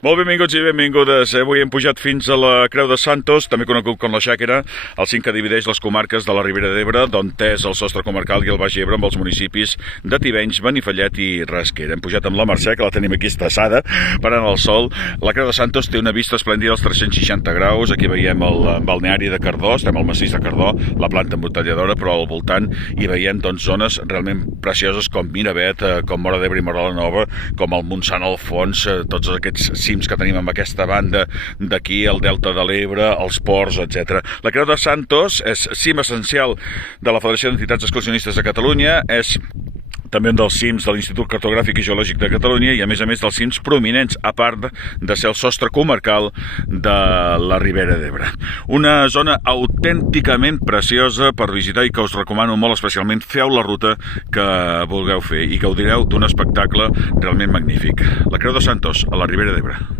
Molt benvinguts i benvingudes. Avui hem pujat fins a la Creu de Santos, també conegut com la Xàquera, el cim que divideix les comarques de la Ribera d'Ebre, d'on és el sostre comarcal i el Baix Ebre, amb els municipis de Tivenys, Benifallet i Rasquera. Hem pujat amb la Mercè, que la tenim aquí estassada, parant el sol. La Creu de Santos té una vista esplèndida als 360 graus. Aquí veiem el balneari de Cardó, estem al massís de Cardó, la planta embotelladora, però al voltant hi veiem zones realment precioses com Miravet, com Móra d'Ebre i Móra la Nova, com el Montsant al fons, tots aquests cims que tenim amb aquesta banda d'aquí, el Delta de l'Ebre, els ports, etc. La Creu de Santos és cim essencial de la Federació d'Entitats Excursionistes de Catalunya, és també un dels cims de l'Institut Cartogràfic i Geològic de Catalunya i, a més dels cims prominents, a part de ser el sostre comarcal de la Ribera d'Ebre. Una zona autènticament preciosa per visitar i que us recomano molt especialment. Feu la ruta que vulgueu fer i gaudireu d'un espectacle realment magnífic. La Creu de Santos, a la Ribera d'Ebre.